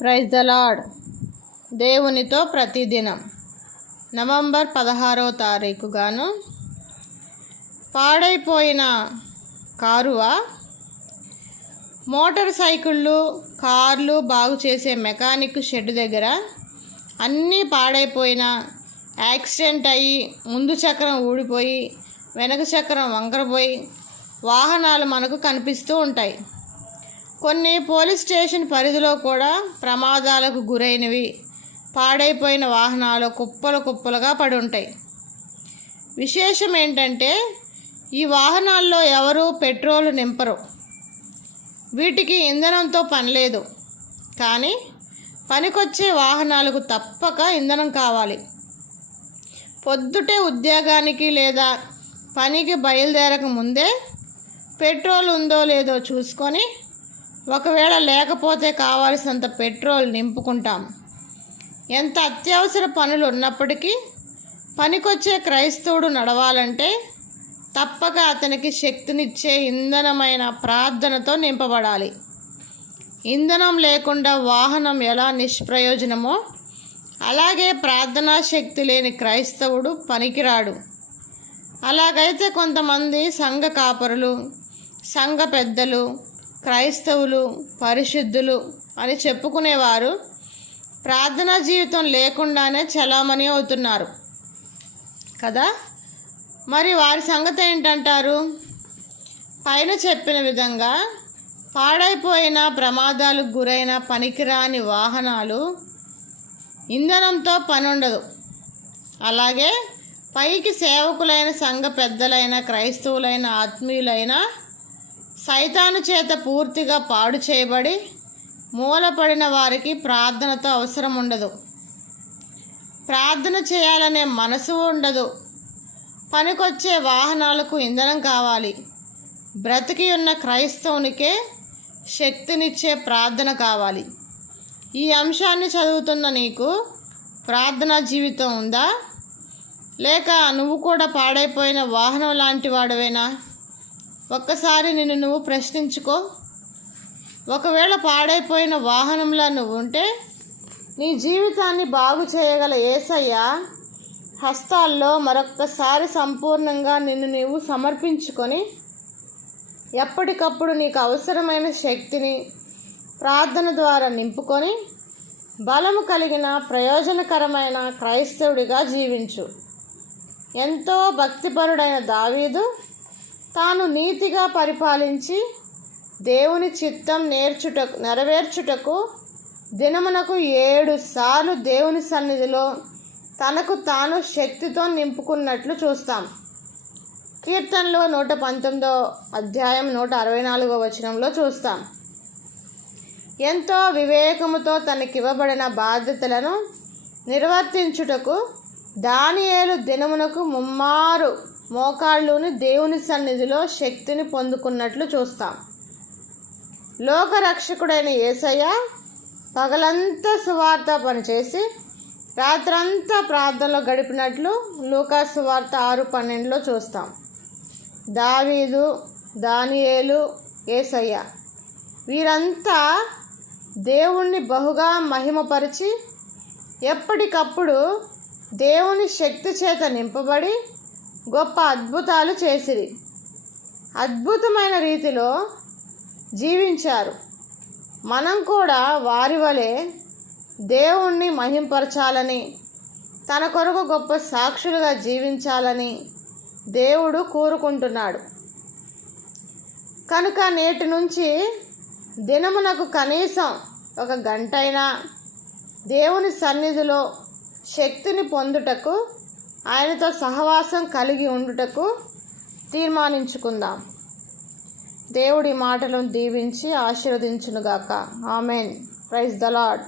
Praise the lord దేవునితో ప్రతిదినం. November పదహారో తారీఖు గాను పాడైపోయిన కారువా మోటార్ సైకిళ్ళు కార్లు బాగు చేసే మెకానిక్ షెడ్ దగ్గర అన్నీ పాడైపోయిన యాక్సిడెంట్ అయ్యి ముందు చక్రం ఊడిపోయి వెనక చక్రం వంకరపోయి వాహనాలు మనకు కనిపిస్తూ ఉంటాయి. కొన్ని పోలీస్ స్టేషన్ పరిధిలో కూడా ప్రమాదాలకు గురైనవి. పాడైపోయిన వాహనాలు కుప్పలు కుప్పలుగా పడి ఉంటాయి. విశేషం ఏంటంటే ఈ వాహనాల్లో ఎవరు పెట్రోల్ నింపరు. వీటికి ఇంధనంతో పనిలేదు కానీ పనికొచ్చే వాహనాలకు తప్పక ఇంధనం కావాలి. పొద్దుటే ఉద్యోగానికి లేదా పనికి బయలుదేరక ముందే పెట్రోల్ ఉందో లేదో చూసుకొని ఒకవేళ లేకపోతే కావాల్సినంత పెట్రోల్ నింపుకుంటాం. ఎంత అత్యవసర పనులు ఉన్నప్పటికీ పనికొచ్చే క్రైస్తవుడు నడవాలంటే తప్పక అతనికి శక్తినిచ్చే ఇంధనమైన ప్రార్థనతో నింపబడాలి. ఇంధనం లేకుండా వాహనం ఎలా నిష్ప్రయోజనమో అలాగే ప్రార్థనా శక్తి లేని క్రైస్తవుడు పనికిరాడు. అలాగైతే కొంతమంది సంఘ కాపరులు సంఘ పెద్దలు క్రైస్తవులు పరిశుద్ధులు అని చెప్పుకునేవారు. ప్రార్థనా జీవితం లేకుండానే చలామణి అవుతున్నారు. కదా? మరి వారి సంగతి ఏంటంటారు? పైన చెప్పిన విధంగా పాడైపోయిన ప్రమాదాలకు గురైన పనికిరాని వాహనాలు ఇంధనంతో పని ఉండదు అలాగే పైకి సేవకులైన సంఘ పెద్దలైన క్రైస్తవులైన ఆత్మీయులైన సైతాను చేత పూర్తిగా పాడు చేయబడి మూలపడిన వారికి ప్రార్థనతో అవసరం ఉండదు. ప్రార్థన చేయాలనే మనసు ఉండదు. పనికొచ్చే వాహనాలకు ఇంధనం కావాలి. బ్రతికి ఉన్న క్రైస్తవునికే శక్తినిచ్చే ప్రార్థన కావాలి. ఈ అంశాన్ని చదువుతున్న నీకు ప్రార్థనా జీవితం ఉందా? లేక నువ్వు కూడా పాడైపోయిన వాహనం లాంటి వాడవేనా? ఒక్కసారి నిన్ను నువ్వు ప్రశ్నించుకో. ఒకవేళ పాడైపోయిన వాహనంలా నువ్వు ఉంటే నీ జీవితాన్ని బాగు చేయగల ఏసయ్య హస్తాల్లో మరొక్కసారి సంపూర్ణంగా నిన్ను నీవు సమర్పించుకొని ఎప్పటికప్పుడు నీకు అవసరమైన శక్తిని ప్రార్థన ద్వారా నింపుకొని బలము కలిగిన ప్రయోజనకరమైన క్రైస్తవుడిగా జీవించు. ఎంతో భక్తిపరుడైన దావీదు తాను నీతిగా పరిపాలించి దేవుని చిత్తం నేర్చుటకు నెరవేర్చుటకు దినమునకు ఏడు సార్లు దేవుని సన్నిధిలో తనకు తాను శక్తితో నింపుకున్నట్లు చూస్తాం. కీర్తనలో నూట పంతొమ్మిదో అధ్యాయం నూట అరవై నాలుగో వచనంలో చూస్తాం. ఎంతో వివేకముతో తనకివ్వబడిన బాధ్యతలను నిర్వర్తించుటకు దానియేలు దినమునకు ముమ్మారు మోకాళ్ళుని దేవుని సన్నిధిలో శక్తిని పొందుకున్నట్లు చూస్తాం. లోకరక్షకుడైన యేసయ్య పగలంతా సువార్త పనిచేసి రాత్రంతా ప్రార్థనలో గడిపినట్లు లూకా సువార్త ఆరు పన్నెండులో చూస్తాం. దావీదు దానియేలు ఏసయ్య వీరంతా దేవుణ్ణి బహుగా మహిమపరిచి ఎప్పటికప్పుడు దేవుని శక్తి చేత నింపబడి గొప్ప అద్భుతాలు చేసిరి. అద్భుతమైన రీతిలో జీవించారు. మనం కూడా వారి వలె దేవుణ్ణి మహింపరచాలని తన కొరకు గొప్ప సాక్షులుగా జీవించాలని దేవుడు కోరుకుంటున్నాడు. కనుక నేటి నుంచి దినమునకు కనీసం ఒక గంటైనా దేవుని సన్నిధిలో శక్తిని పొందుటకు ఆయనతో సహవాసం కలిగి ఉండుటకు తీర్మానించుకుందాం. దేవుడి మాటలను దీవించి ఆశీర్వదించునుగాక. ఆమెన్. Praise the lord